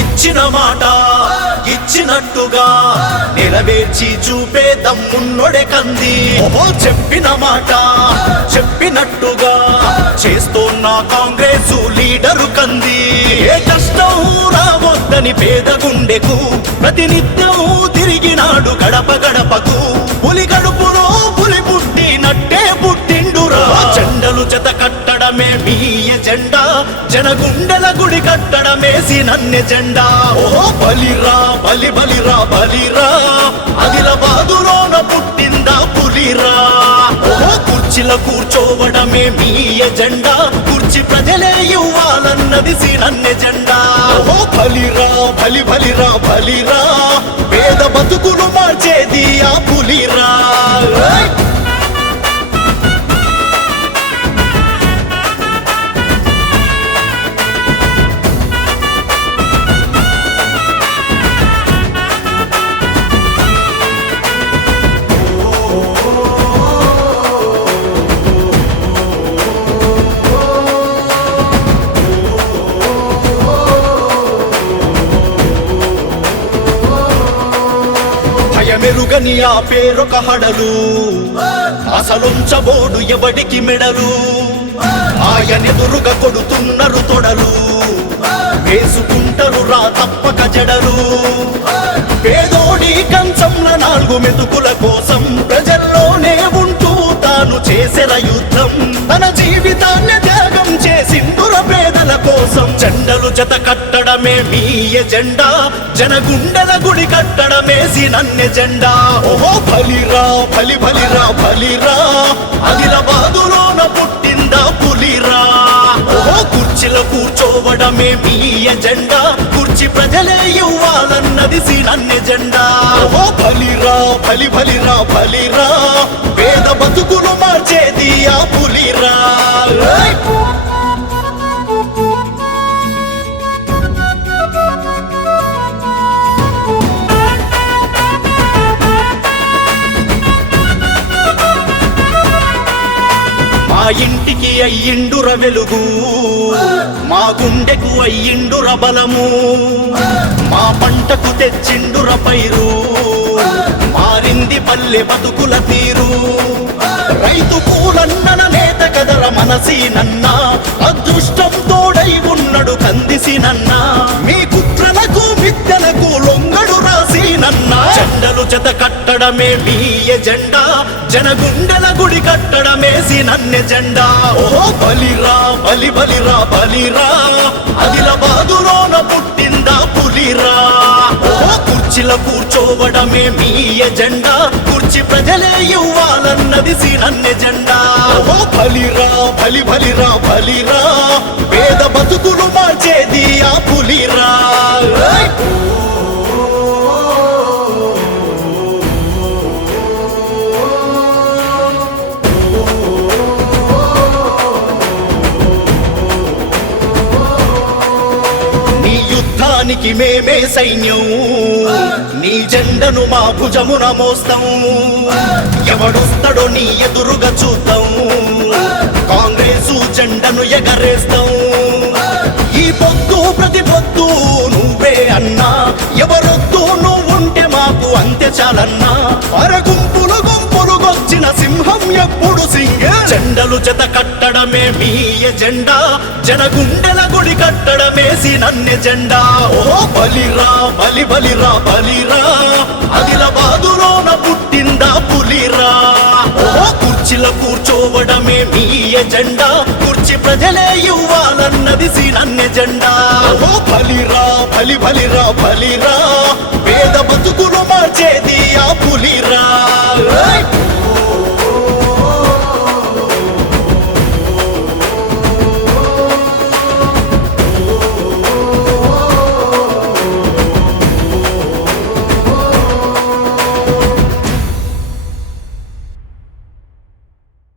ఇచ్చిన మాట ఇచ్చినట్టుగా నెరవేర్చి చూపే దమ్మున్నొడే కంది. ఓ చెప్పిన మాట చేస్తోన్న కాంగ్రెస్ లీడరు కంది. ఏ కష్టం రావద్దని పేద గుండెకు ప్రతినిత్యం తిరిగినాడు గడప గడపకు. పులి గడుపులో పులి పుట్టినట్టే పుట్టిండురా. చెండలు జత కట్టడమే మీ ఎజెండా జనగుండెల గుడి కట్టడమేసి నన్నె జెండా. ఓ బలిరా బలి బలిరా బలిరా అదిలబాదులోన పుట్టిందా పులిరా. ఓ కుర్చీల కూర్చోవడమే మీ జెండా కూర్చి ప్రజలే ఇవ్వాలన్నది సీనన్నె జెండా ఓ బలిరా బలి బలిరా బలిరా పేద బతుకులు మార్చేది ఆ పులిరా. ఏయ్! ఆ పేరొక హడలు. అసలుంచబోడు ఎవడికి మెడలు. ఆయనెదురుగా కొడుతున్నారు తొడలు. వేసుకుంటారు రా తప్పక జడలు. పేదోడి కంచంల నాలుగు మెతుకుల కోసం ప్రజల్లోనే ఉంటూ తాను చేసిన జత కట్టడమే మీ ఎజెండా. జనగుండెల గుడి కట్టడమేసి నన్నె జెండా ఓహో బలిరా బలి బలిరా. బలిరా అదిలబాదులోన పుట్టిందా పులిరా. ఓహో కుర్చీలో కూర్చోవడమే మీ ఎజెండా. కుర్చీ ప్రజలే ఇవ్వాలన్నది సీనన్నె జెండా ఓహో బలిరా బలి బలిరా బలిరా. పేద బతుకులు మార్చేది ఆ పులి ఇంటికి అయ్యిండుర వెలుగు. మా గుండెకు అయ్యిండుర బలము. మా పంటకు తెచ్చిండుర పైరు. మారింది పల్లె బతుకుల తీరు. రైతు పూలన్నన నేత కదర మనసీనన్న అదృష్టం తోడై ఉన్నడు కందిసినన్న మీ కుట్రలకు మిద్దెలకు లొంగడు రాసినన్న జెండలు జత కట్టడమే మీ ఎజెండా జనగుండెల గుడి కట్టడమేసి నన్నె జెండా. ఓ బలిరా బలి బలిరా బలిరా. అదిలబాదులోన పుట్టిందా పులిరా. ఓ కుర్చీల కూర్చోవడమే మీ ఎజెండా కుర్చీ ప్రజలే ఇవ్వాలన్నది సీనన్నె జెండా. ఓ బలిరా బలి బలిరా బలిరా. పేద బతుకులు మార్చేది ఆ పులిరా. నీకి మేమే సైన్యం నీ జెండను మా భుజమున మోస్తాం ఎవడొస్తాడో నీ ఎదురుగా చూద్దాం కాంగ్రెసు జెండను ఎగరేస్తాం ఈ పొద్దు ప్రతి పొద్దు నువ్వే అన్నా. ఎవరొద్దు నువ్వుంటే మాకు అంతే చాలన్నా. అరగుంపులు గుంపులు గొచ్చిన సింహం ఎప్పుడు సింగే చెండలు జత కట్టడమే మీ ఎజెండా. జనగుండెల గుడి కట్టడమేసి నన్నె జెండా ఓ బలిరా బలి బలిరా బలిరా. అదిలబాదులోన పుట్టిందా పులిరా. ఓ కుర్చీల కూర్చోవడమే మీ ఎజెండా. కుర్చీ ప్రజలే ఇవ్వాలన్నది సీనన్నె జెండా ఓ బలిరా బలి బలిరా బలిరా. పేద బతుకులు మార్చేది